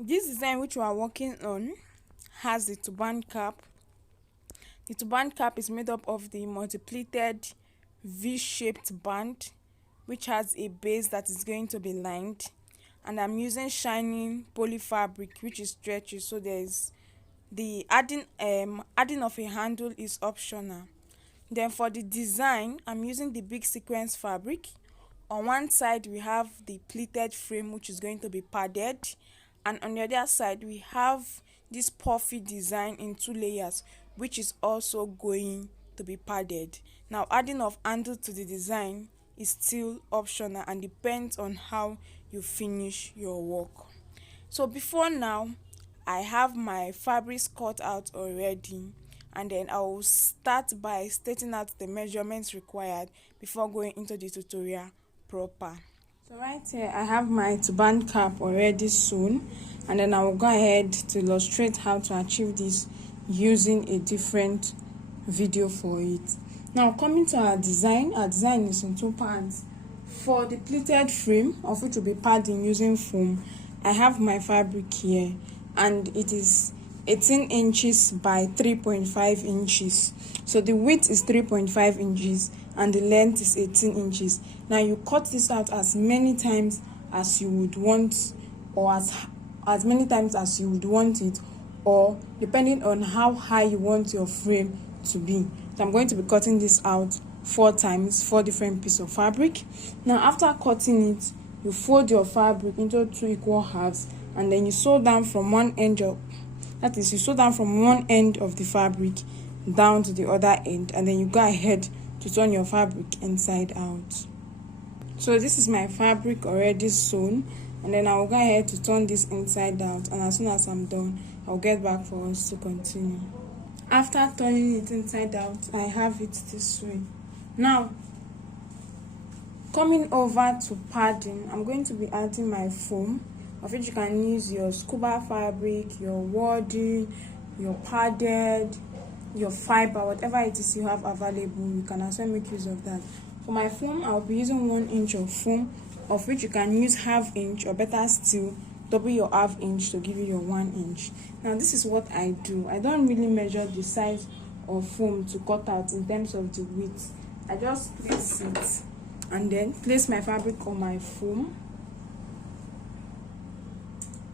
This design which we are working on has the turban cap. The turban cap is made up of the multi-pleated V-shaped band which has a base that is going to be lined, and I'm using shining poly fabric which is stretchy, so there's the adding of a handle is optional. Then for the design, I'm using the big sequence fabric. On one side we have the pleated frame which is going to be padded, and on the other side we have this puffy design in 2 layers which is also going to be padded. Now adding of handle to the design is still optional and depends on how you finish your work. So before now, I have my fabrics cut out already, and then I will start by stating out the measurements required before going into the tutorial proper. So right here I have my turban cap already sewn, and then I will go ahead to illustrate how to achieve this using a different video for it. Now coming to our design is in 2 parts. For the pleated frame, of which will be padding using foam, I have my fabric here, and it is 18 inches by 3.5 inches. So the width is 3.5 inches and the length is 18 inches. Now you cut this out as many times as you would want, or as many times as you would want it, or depending on how high you want your frame to be. So I'm going to be cutting this out 4 times, 4 different pieces of fabric. Now after cutting it, you fold your fabric into 2 equal halves, and then you sew down from one end of, that is, you sew down from one end of the fabric down to the other end, and then you go ahead to turn your fabric inside out. So this is my fabric already sewn, and then I will go ahead to turn this inside out, and as soon as I'm done, I'll get back for us to continue. After turning it inside out, I have it this way. Now coming over to padding, I'm going to be adding my foam, of which you can use your scuba fabric, your wadding, your padded, your fiber, whatever it is you have available, you can also make use of that. For my foam, I'll be using 1 inch of foam, of which you can use ½ inch, or better still, double your ½ inch to give you your 1 inch. Now this is what I do. I don't really measure the size of foam to cut out in terms of the width. I just place it and then place my fabric on my foam,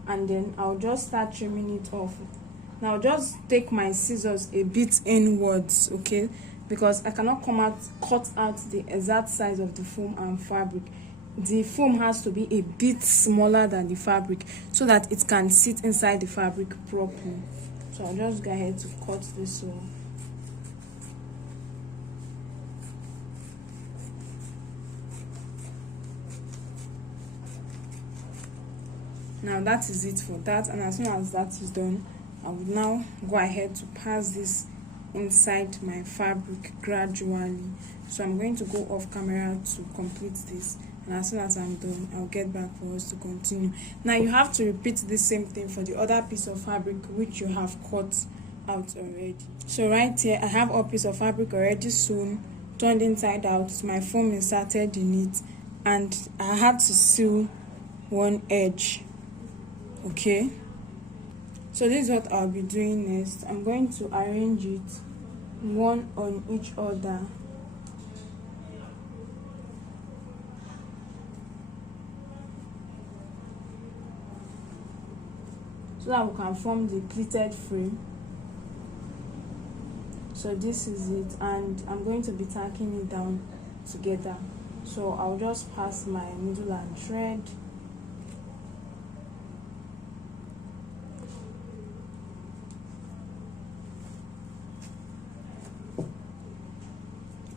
and then I'll just start trimming it off. Now just take my scissors a bit inwards, okay, because I cannot cut out the exact size of the foam and fabric. The foam has to be a bit smaller than the fabric so that it can sit inside the fabric properly. So I'll just go ahead to cut this off. Now that is it for that, and as soon as that is done, I will now go ahead to pass this inside my fabric gradually. So I'm going to go off camera to complete this, and as soon as I'm done, I'll get back for us to continue. Now you have to repeat the same thing for the other piece of fabric which you have cut out already. So right here I have a piece of fabric already sewn, turned inside out, my foam inserted in it, and I had to sew one edge. Okay, so this is what I'll be doing next. I'm going to arrange it one on each other. So that we can form the pleated frame. So this is it, and I'm going to be tacking it down together. So I'll just pass my needle and thread.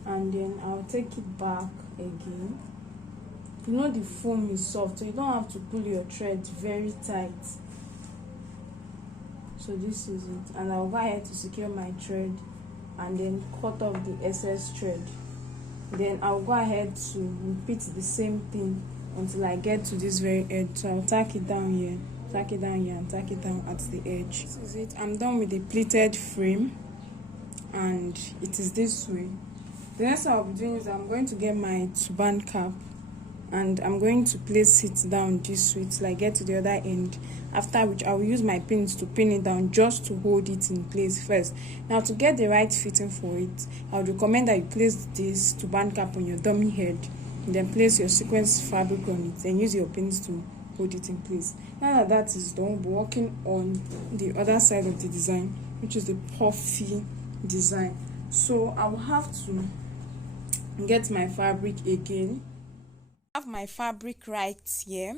And then I'll take it back again. You know the foam is soft, so you don't have to pull your thread very tight. So this is it, and I'll go ahead to secure my thread and then cut off the excess thread. Then I'll go ahead to repeat the same thing until I get to this very edge. So I'll tack it down here, tack it down here, and tack it down at the edge. This is it. I'm done with the pleated frame, and it is this way. The next thing I'll be doing is I'm going to get my turban cap, and I'm going to place it down this way till I get to the other end, after which I will use my pins to pin it down just to hold it in place first. Now, to get the right fitting for it, I would recommend that you place this turban cap on your dummy head, and then place your sequence fabric on it and use your pins to hold it in place. Now that that is done, we're working on the other side of the design, which is the puffy design. So I will have to get my fabric again. I have my fabric right here.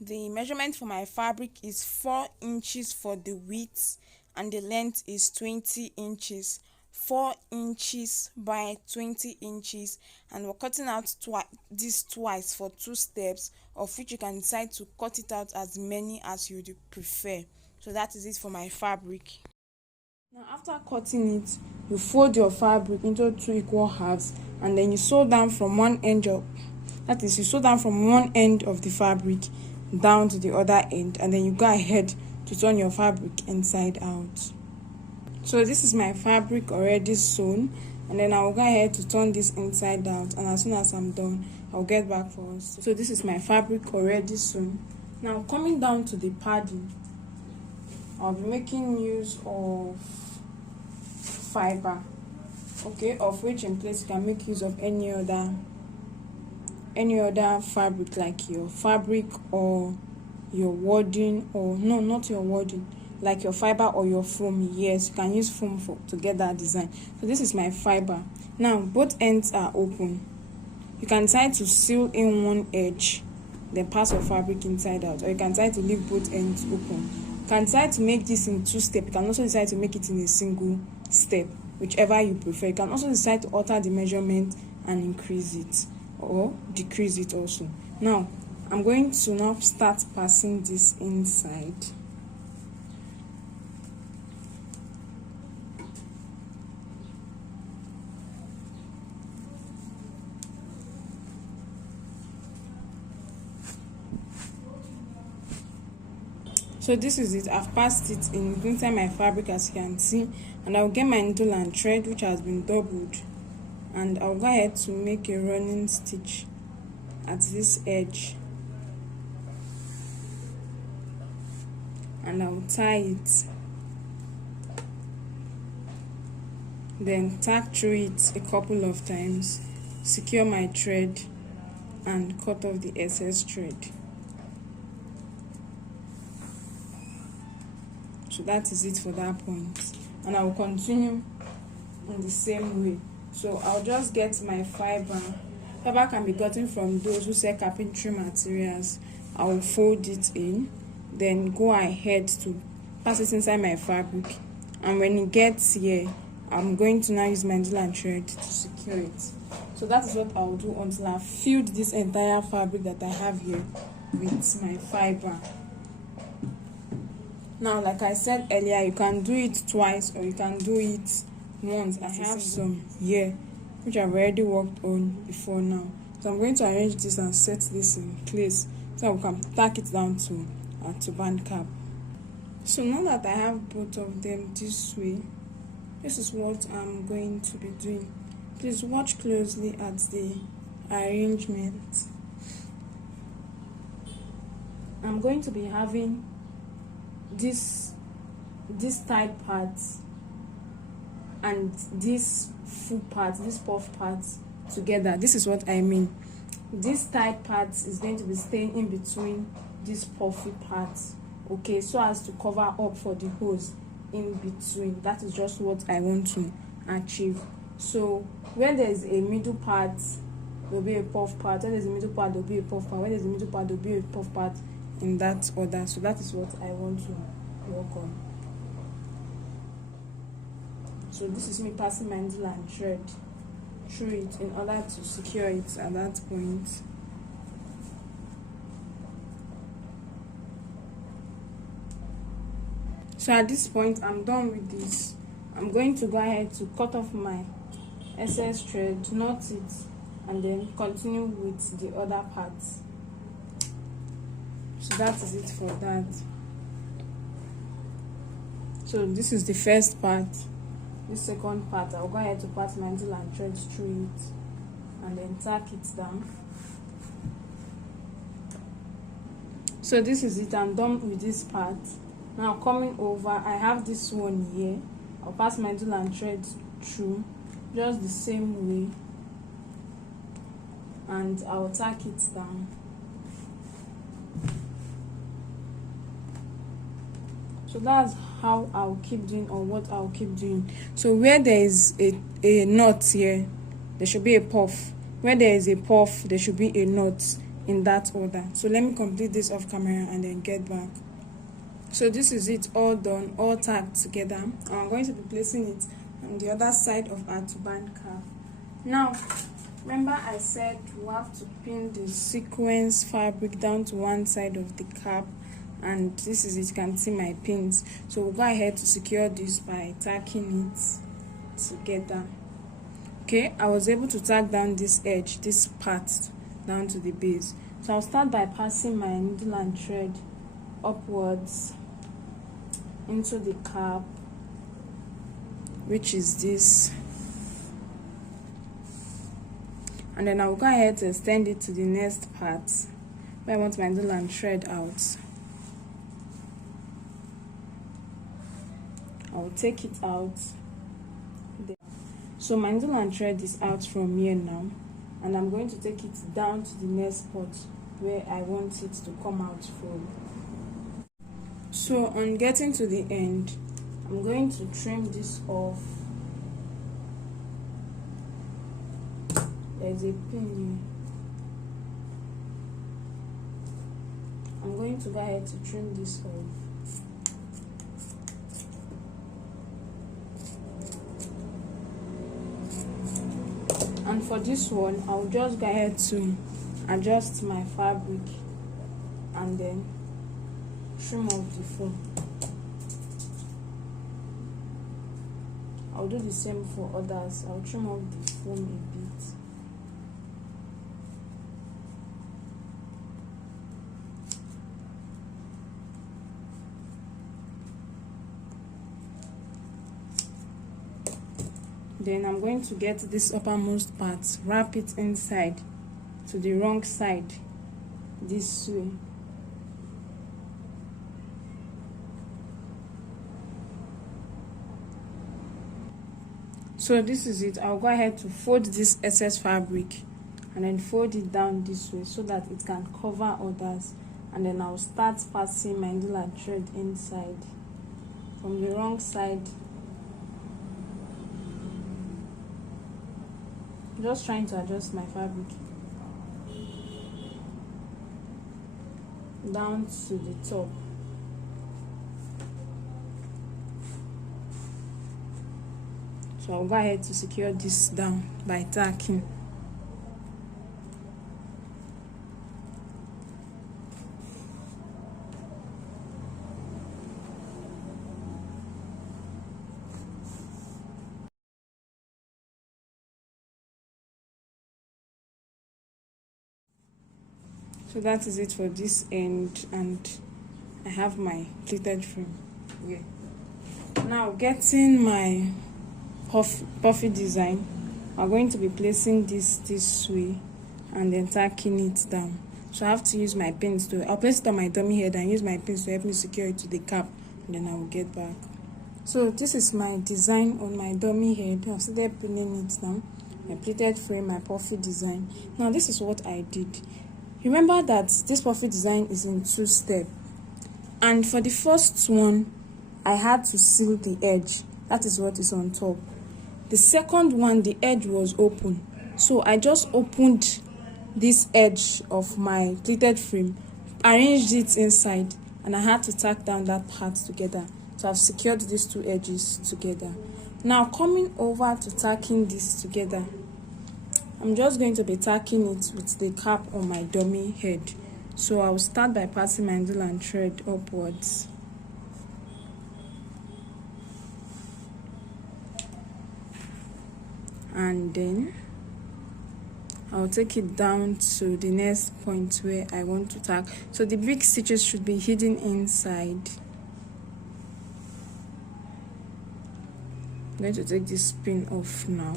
The measurement for my fabric is 4 inches for the width and the length is 20 inches. 4 inches by 20 inches, and we're cutting out this twice for 2 steps, of which you can decide to cut it out as many as you prefer. So that is it for my fabric. Now, after cutting it, you fold your fabric into 2 equal halves, and then you sew down from one end of, that is, you sew down from one end of the fabric down to the other end, and then you go ahead to turn your fabric inside out. So this is my fabric already sewn, and then I will go ahead to turn this inside out, and as soon as I'm done, I'll get back for us. So this is my fabric already sewn. Now, coming down to the padding, I'll be making use of fiber, okay, of which in place you can make use of any other fabric, like your fabric or your wording, or no, not your wording, like your fiber or your foam. Yes, you can use foam to get that design. So this is my fiber. Now, both ends are open. You can decide to seal in one edge, then pass your fabric inside out, or you can decide to leave both ends open. You can decide to make this in 2 steps. You can also decide to make it in a single step, whichever you prefer. You can also decide to alter the measurement and increase it or decrease it also. Now, I'm going to now start passing this inside. So this is it. I've passed it inside my fabric, as you can see, and I'll get my needle and thread, which has been doubled, and I'll go ahead to make a running stitch at this edge, and I'll tie it, then tack through it a couple of times, secure my thread, and cut off the excess thread. So that is it for that point, and I will continue in the same way. So I'll just get my fiber. Fiber can be gotten from those who sell carpentry materials. I will fold it in, then go ahead to pass it inside my fabric, and when it gets here, I'm going to now use my needle and thread to secure it. So that is what I'll do until I've filled this entire fabric that I have here with my fiber. Now, like I said earlier, you can do it twice or you can do it once. I have some here which I've already worked on before now. So I'm going to arrange this and set this in place so we can tack it down to our turban cap. So now that I have both of them this way, this is what I'm going to be doing. Please watch closely at the arrangement. I'm going to be having this tight part and this full part, this puff part together. This is what I mean. This tight part is going to be staying in between this puffy part, okay, so as to cover up for the holes in between. That is just what I want to achieve. So when there is a middle part, there will be a puff part. When there is a middle part, there will be a puff part. When there is a middle part, there will be a puff part, in that order. So that is what I want to work on. So this is me passing my needle and thread through it in order to secure it at that point. So at this point, I'm done with this. I'm going to go ahead to cut off my excess thread, knot it, and then continue with the other parts. So that is it for that. So this is the first part. This second part, I'll go ahead to pass my needle and thread through it and then tack it down. So this is it. I'm done with this part. Now coming over, I have this one here. I'll pass my needle and thread through just the same way, and I'll tack it down. So that's how I'll keep doing, or what I'll keep doing. So where there is a knot here, there should be a puff. Where there is a puff, there should be a knot, in that order. So let me complete this off camera and then get back. So this is it, all done, all tacked together. I'm going to be placing it on the other side of our turban cap. Now remember I said we have to pin the sequins fabric down to one side of the cap, and this is it. You can see my pins. So we'll go ahead to secure this by tacking it together. Okay, I was able to tack down this edge, this part, down to the base. So I'll start by passing my needle and thread upwards into the cap, which is this, and then I'll go ahead to extend it to the next part where I want my needle and thread out. I'll take it out. So my needle and thread is out from here now, and I'm going to take it down to the next spot where I want it to come out from. So on getting to the end, I'm going to trim this off. There's a pin here. I'm going to go ahead to trim this off. And for this one, I'll just go ahead to adjust my fabric and then trim off the foam. I'll do the same for others. I'll trim off the foam a bit. Then I'm going to get this uppermost part, wrap it inside to the wrong side this way. So this is it. I'll go ahead to fold this excess fabric and then fold it down this way so that it can cover others, and then I'll start passing my needle and thread inside from the wrong side. Just trying to adjust my fabric down to the top. So I'll go ahead to secure this down by tacking. So that is it for this end, and I have my pleated frame here. Now getting my puffy design, I'm going to be placing this way and then tacking it down. So I have to use my pins I'll place it on my dummy head and use my pins to help me secure it to the cap, and then I will get back. So this is my design on my dummy head. I've started pinning it down. My pleated frame, my puffy design. Now this is what I did. Remember that this puffy design is in 2 steps, and for the first one I had to seal the edge. That is what is on top. The second one, the edge was open, so I just opened this edge of my pleated frame, arranged it inside, and I had to tack down that part together. So I've secured these 2 edges together. Now coming over to tacking this together, I'm just going to be tacking it with the cap on my dummy head. So I'll start by passing my needle and thread upwards. And then I'll take it down to the next point where I want to tack. So the big stitches should be hidden inside. I'm going to take this pin off now.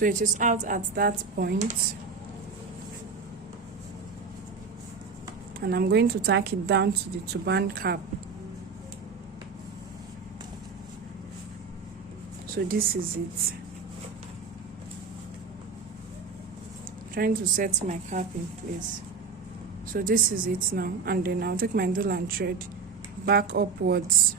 So it is out at that point, and I'm going to tack it down to the turban cap. So this is it. Trying to set my cap in place. So this is it now, and then I'll take my needle and thread back upwards.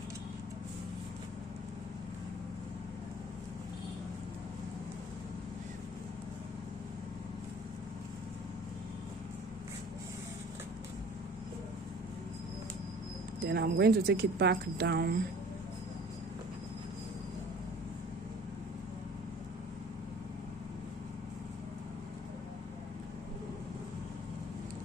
Then I'm going to take it back down.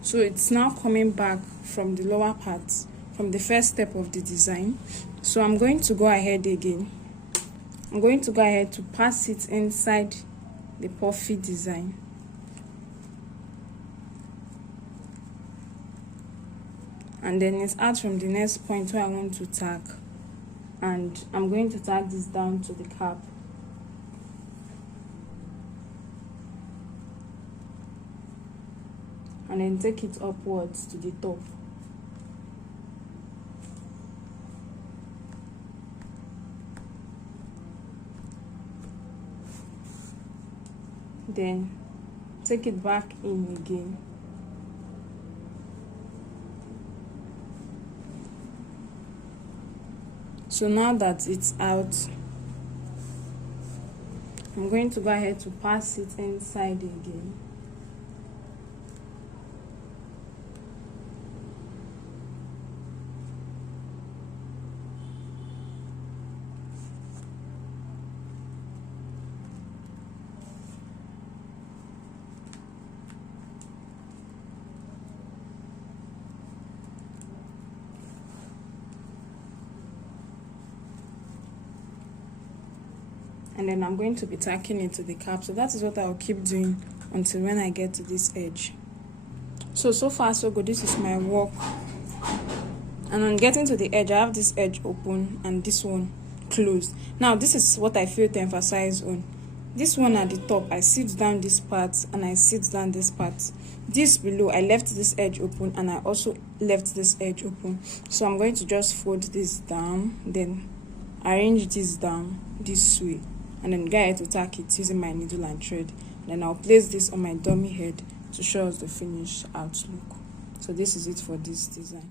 So it's now coming back from the lower part, from the first step of the design. So I'm going to go ahead again. I'm going to go ahead to pass it inside the puffy design. And then it's out from the next point where I want to tack. And I'm going to tack this down to the cap. And then take it upwards to the top. Then take it back in again. So now that it's out, I'm going to go ahead to pass it inside again. And then I'm going to be tacking it to the cap. So that is what I'll keep doing until when I get to this edge. So far so good. This is my work. And on getting to the edge, I have this edge open and this one closed. Now this is what I feel to emphasize on. This one at the top, I sit down this part and I sit down this part. This below, I left this edge open and I also left this edge open. So I'm going to just fold this down, then arrange this down this way, and then go ahead to tack it using my needle and thread. Then I'll place this on my dummy head to show us the finished outlook. So this is it for this design.